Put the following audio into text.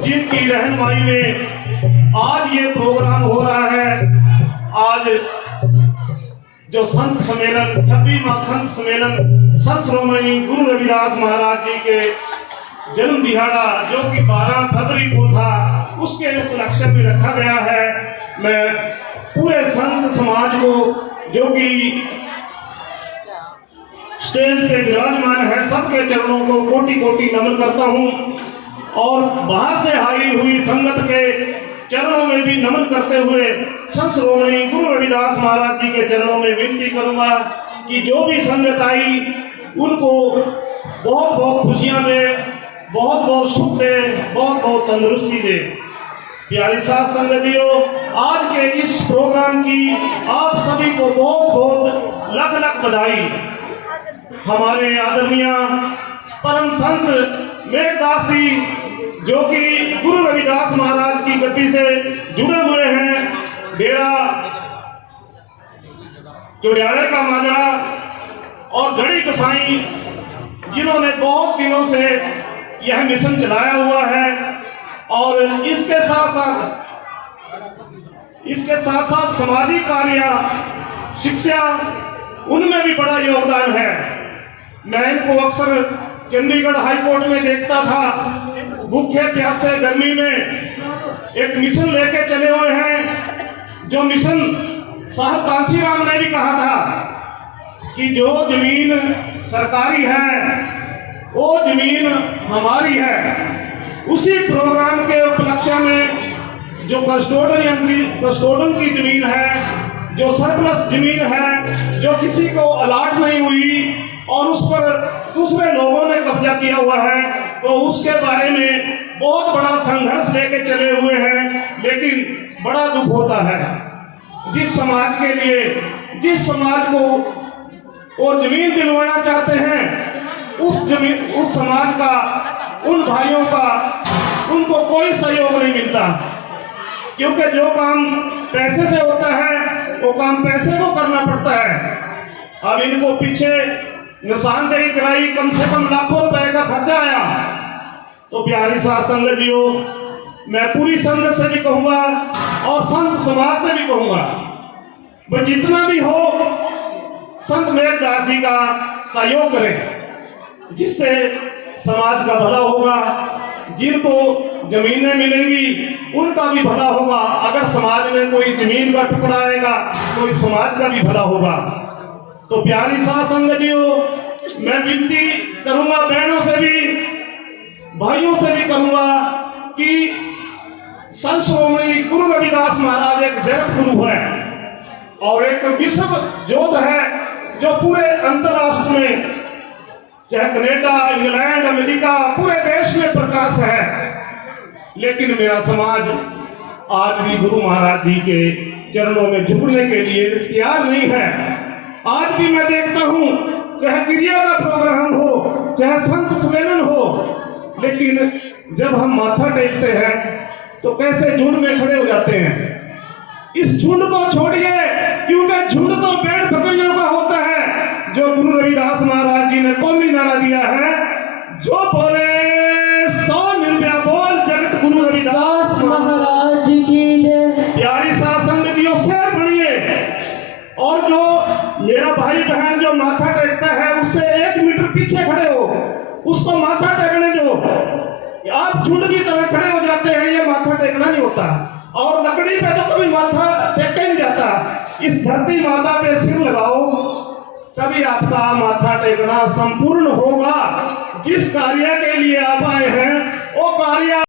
जिनकी रहनुमाई में आज ये प्रोग्राम हो रहा है। आज जो संत सम्मेलन 26वां संत सम्मेलन संत श्रोमणी गुरु रविदास महाराज जी के जन्म दिहाड़ा जो कि 12 फरवरी को था, उसके उपलक्ष्य में रखा गया है। मैं पूरे संत समाज को जो कि स्टेज पे विराजमान है, सबके चरणों को कोटि कोटि नमन करता हूँ और बाहर से आई हुई संगत के चरणों में भी नमन करते हुए संत श्रोमणी गुरु रविदास महाराज जी के चरणों में विनती करूंगा कि जो भी संगत आई उनको बहुत बहुत खुशियां दे, बहुत बहुत सुख दे, बहुत बहुत तंदुरुस्ती दे। प्यारी साथ संगतियों, आज के इस प्रोग्राम की आप सभी को बहुत बहुत लख लख बधाई। हमारे आदरणीय परम संत मेघदास जी जो कि गुरु रविदास महाराज की गद्दी से जुड़े हुए हैं, डेरा चुड़ियाले का माजरा और घड़ी कसाई, जिन्होंने बहुत दिनों से यह मिशन चलाया हुआ है और इसके साथ साथ सामाजिक कार्य, शिक्षा, उनमें भी बड़ा योगदान है। मैं इनको अक्सर चंडीगढ़ हाई कोर्ट में देखता था, भूखे प्यासे गर्मी में एक मिशन लेके चले हुए हैं। जो मिशन साहब कांसीराम ने भी कहा था कि जो जमीन सरकारी है वो जमीन हमारी है। उसी प्रोग्राम के उपलक्ष्य में जो कस्टोडियन की जमीन है, जो सरप्लस जमीन है, जो किसी को अलाट नहीं हुई और उस पर दूसरे लोगों ने कब्जा किया हुआ है, तो उसके बारे में बहुत बड़ा संघर्ष लेके चले हुए हैं। लेकिन बड़ा दुख होता है, जिस समाज के लिए, जिस समाज को वो जमीन दिलवाना चाहते हैं, उस समाज का, उन भाइयों का, उनको कोई सहयोग नहीं मिलता। क्योंकि जो काम पैसे से होता है वो काम पैसे को करना पड़ता है। अब इनको पीछे निशानदेही कराई, कम से कम लाखों रुपए का खर्चा आया। तो प्यारी साथ संगतियों, मैं पूरी संगत से भी कहूंगा और संत समाज से भी कहूंगा, वह जितना भी हो संत मेघदास जी का सहयोग करें, जिससे समाज का भला होगा। जिनको जमीनें मिलेंगी उनका भी भला होगा। अगर समाज में कोई जमीन का टुकड़ा आएगा तो इस समाज का भी भला होगा। तो प्यारी साथ संगतियों, मैं विनती करूंगा बहनों से भी, भाइयों से भी करूंगा कि संत श्रोमणी गुरु रविदास महाराज एक जगत गुरु है और एक विश्व ज्योत है जो पूरे अंतरराष्ट्र में, चाहे कनाडा, इंग्लैंड, अमेरिका, पूरे देश में प्रकाश है। लेकिन मेरा समाज आज भी गुरु महाराज जी के चरणों में झुकने के लिए तैयार नहीं है। आज भी मैं देखता हूँ, चाहे क्रिया का प्रोग्राम हो, चाहे संत सम्मेलन हो, लेकिन जब हम माथा टेकते हैं तो कैसे झुंड में खड़े हो जाते हैं। इस झुंड को छोड़िए, क्योंकि झुंड तो पेड़ बकरियों का होता है। जो गुरु रविदास महाराज जी ने कौमी नारा दिया है, जो बोले सो निर्भया बोल, जगत गुरु रविदास महाराज जी की जय। प्यारी साथ संगतियों, शेर बढ़िए। और जो मेरा भाई बहन जो माथा टेकता है, उससे 1 मीटर पीछे खड़े हो, उसको माथा टेकने दो। आप झुंड की तरह खड़े हो जाते हैं, ये माथा टेकना नहीं होता। और लकड़ी पे तो कभी माथा टेका नहीं जाता। इस धरती माता पे सिर लगाओ, तभी आपका माथा टेकना संपूर्ण होगा। जिस कार्य के लिए आप आए हैं वो कार्य